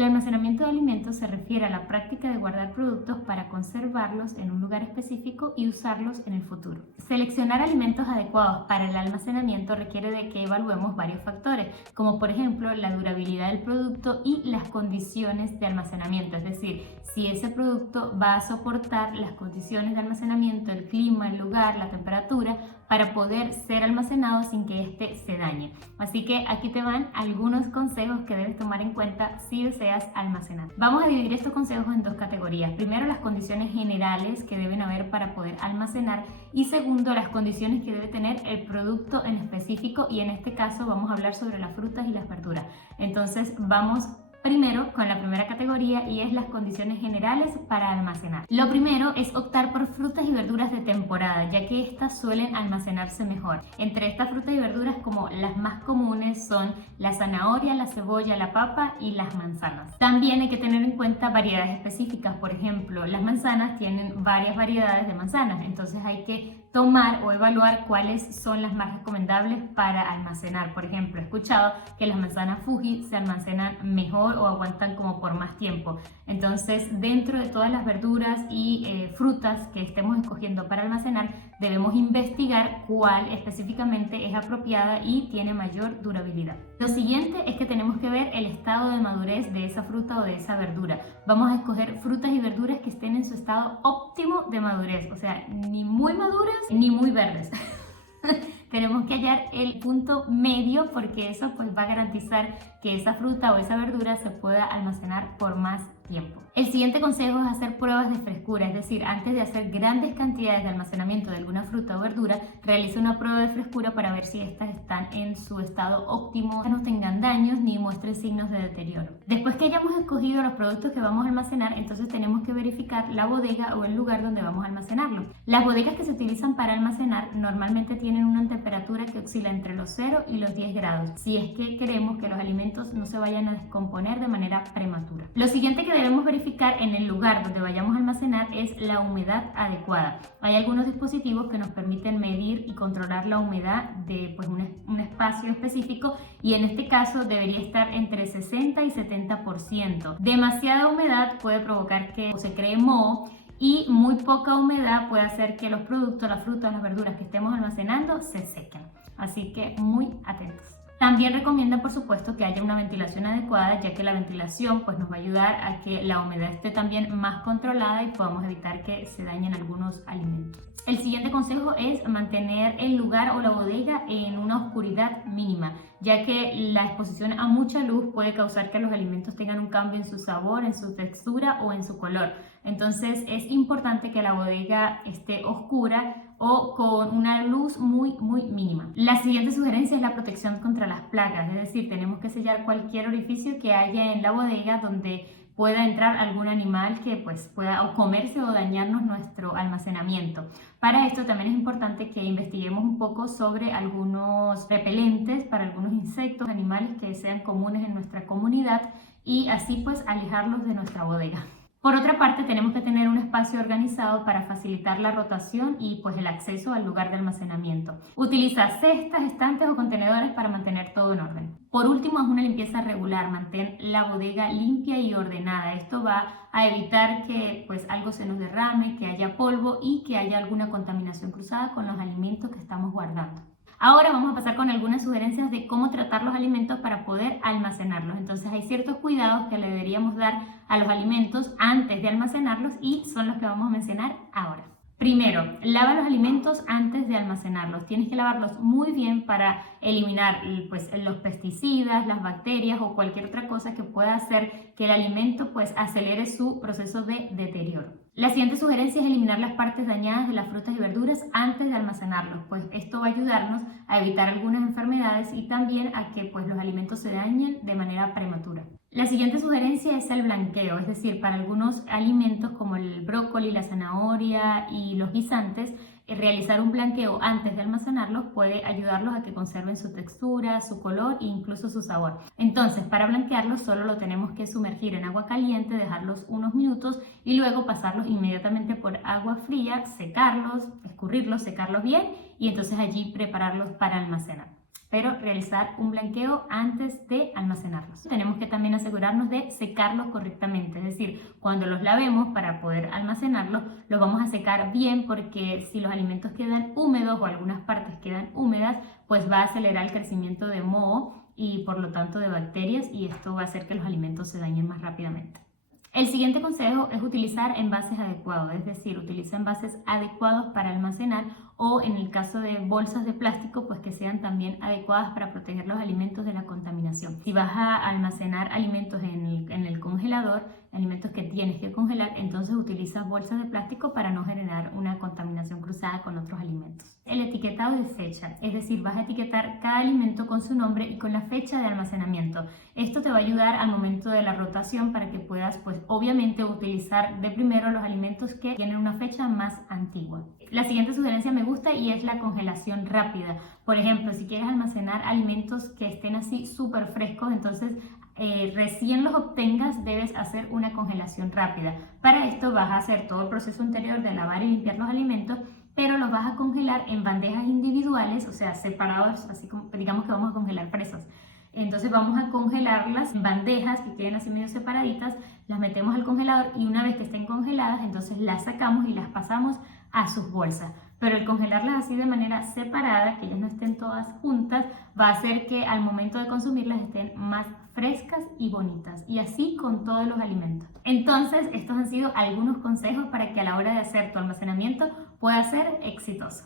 El almacenamiento de alimentos se refiere a la práctica de guardar productos para conservarlos en un lugar específico y usarlos en el futuro. Seleccionar alimentos adecuados para el almacenamiento requiere de que evaluemos varios factores, como por ejemplo la durabilidad del producto y las condiciones de almacenamiento, es decir, si ese producto va a soportar las condiciones de almacenamiento, el clima, el lugar, la temperatura, para poder ser almacenado sin que éste se dañe. Así que aquí te van algunos consejos que debes tomar en cuenta si deseas almacenar. Vamos a dividir estos consejos en dos categorías. Primero, las condiciones generales que deben haber para poder almacenar, y segundo, las condiciones que debe tener el producto en específico, y en este caso vamos a hablar sobre las frutas y las verduras. Entonces vamos primero con la primera categoría, y es las condiciones generales para almacenar. Lo primero es optar por frutas y verduras de temporada, ya que estas suelen almacenarse mejor. Entre estas frutas y verduras, como las más comunes, son la zanahoria, la cebolla, la papa y las manzanas. También hay que tener en cuenta variedades específicas. Por ejemplo, las manzanas tienen varias variedades de manzanas, entonces hay que tomar o evaluar cuáles son las más recomendables para almacenar. Por ejemplo, he escuchado que las manzanas Fuji se almacenan mejor o aguantan como por más tiempo. Entonces, dentro de todas las verduras y frutas que estemos escogiendo para almacenar, debemos investigar cuál específicamente es apropiada y tiene mayor durabilidad. Lo siguiente es que tenemos que ver el estado de madurez de esa fruta o de esa verdura. Vamos a escoger frutas y verduras que estén en su estado óptimo de madurez, o sea, ni muy maduras ni muy verdes. Tenemos que hallar el punto medio, porque eso pues va a garantizar que esa fruta o esa verdura se pueda almacenar por más tiempo. El siguiente consejo es hacer pruebas de frescura, es decir, antes de hacer grandes cantidades de almacenamiento de alguna fruta o verdura, realiza una prueba de frescura para ver si estas están en su estado óptimo, que no tengan daños ni muestren signos de deterioro. Después que hayamos escogido los productos que vamos a almacenar, entonces tenemos que verificar la bodega o el lugar donde vamos a almacenarlo. Las bodegas que se utilizan para almacenar normalmente tienen una temperatura que oscila entre los 0 y los 10 grados, si es que queremos que los alimentos no se vayan a descomponer de manera prematura. Lo siguiente que debemos verificar en el lugar donde vayamos a almacenar es la humedad adecuada. Hay algunos dispositivos que nos permiten medir y controlar la humedad de un espacio específico, y en este caso debería estar entre 60 y 70%. Demasiada humedad puede provocar que se cree moho, y muy poca humedad puede hacer que los productos, las frutas, las verduras que estemos almacenando se sequen. Así que muy atentos. También recomienda, por supuesto, que haya una ventilación adecuada, ya que la ventilación pues, nos va a ayudar a que la humedad esté también más controlada y podamos evitar que se dañen algunos alimentos. El siguiente consejo es mantener el lugar o la bodega en una oscuridad mínima, ya que la exposición a mucha luz puede causar que los alimentos tengan un cambio en su sabor, en su textura o en su color. Entonces es importante que la bodega esté oscura o con una luz muy mínima. La siguiente sugerencia es la protección contra las plagas, es decir, tenemos que sellar cualquier orificio que haya en la bodega donde pueda entrar algún animal que pues, pueda o comerse o dañarnos nuestro almacenamiento. Para esto también es importante que investiguemos un poco sobre algunos repelentes para algunos insectos, animales que sean comunes en nuestra comunidad, y así pues alejarlos de nuestra bodega. Por otra parte, tenemos que tener un espacio organizado para facilitar la rotación y pues el acceso al lugar de almacenamiento. Utiliza cestas, estantes o contenedores para mantener todo en orden. Por último, haz una limpieza regular, mantén la bodega limpia y ordenada. Esto va a evitar que pues algo se nos derrame, que haya polvo y que haya alguna contaminación cruzada con los alimentos que estamos guardando. Ahora vamos a pasar con algunas sugerencias de cómo tratar los alimentos para poder almacenarlos. Entonces hay ciertos cuidados que le deberíamos dar a los alimentos antes de almacenarlos, y son los que vamos a mencionar ahora. Primero, lava los alimentos antes de almacenarlos. Tienes que lavarlos muy bien para eliminar pues, los pesticidas, las bacterias o cualquier otra cosa que pueda hacer que el alimento pues, acelere su proceso de deterioro. La siguiente sugerencia es eliminar las partes dañadas de las frutas y verduras antes de almacenarlos, pues esto va a ayudarnos a evitar algunas enfermedades y también a que pues, los alimentos se dañen de manera prematura. La siguiente sugerencia es el blanqueo, es decir, para algunos alimentos como el brócoli, la zanahoria y los guisantes, realizar un blanqueo antes de almacenarlos puede ayudarlos a que conserven su textura, su color e incluso su sabor. Entonces, para blanquearlos solo lo tenemos que sumergir en agua caliente, dejarlos unos minutos y luego pasarlos inmediatamente por agua fría, secarlos, escurrirlos, secarlos bien y entonces allí prepararlos para almacenar. pero realizar un blanqueo antes de almacenarlos. Tenemos que también asegurarnos de secarlos correctamente, es decir, cuando los lavemos para poder almacenarlos, los vamos a secar bien, porque si los alimentos quedan húmedos o algunas partes quedan húmedas, pues va a acelerar el crecimiento de moho y por lo tanto de bacterias, y esto va a hacer que los alimentos se dañen más rápidamente. El siguiente consejo es utilizar envases adecuados, es decir, utiliza envases adecuados para almacenar, o en el caso de bolsas de plástico, pues que sean también adecuadas para proteger los alimentos de la contaminación. Si vas a almacenar alimentos en el congelador, alimentos que tienes que congelar, entonces utiliza bolsas de plástico para no generar una contaminación cruzada con otros alimentos. El etiquetado de fecha, es decir, vas a etiquetar cada alimento con su nombre y con la fecha de almacenamiento. Esto te va a ayudar al momento de la rotación para que puedas, pues obviamente, utilizar de primero los alimentos que tienen una fecha más antigua. La siguiente sugerencia me gusta y es la congelación rápida. Por ejemplo, si quieres almacenar alimentos que estén así súper frescos, entonces recién los obtengas debes hacer una congelación rápida. Para esto vas a hacer todo el proceso anterior de lavar y limpiar los alimentos, pero los vas a congelar en bandejas individuales, o sea, separados, así como digamos que vamos a congelar fresas. Entonces vamos a congelarlas en bandejas que queden así medio separaditas, las metemos al congelador y una vez que estén congeladas, entonces las sacamos y las pasamos a sus bolsas. Pero el congelarlas así de manera separada, que ellas no estén todas juntas, va a hacer que al momento de consumirlas estén más frescas y bonitas, y así con todos los alimentos. Entonces, estos han sido algunos consejos para que a la hora de hacer tu almacenamiento pueda ser exitoso.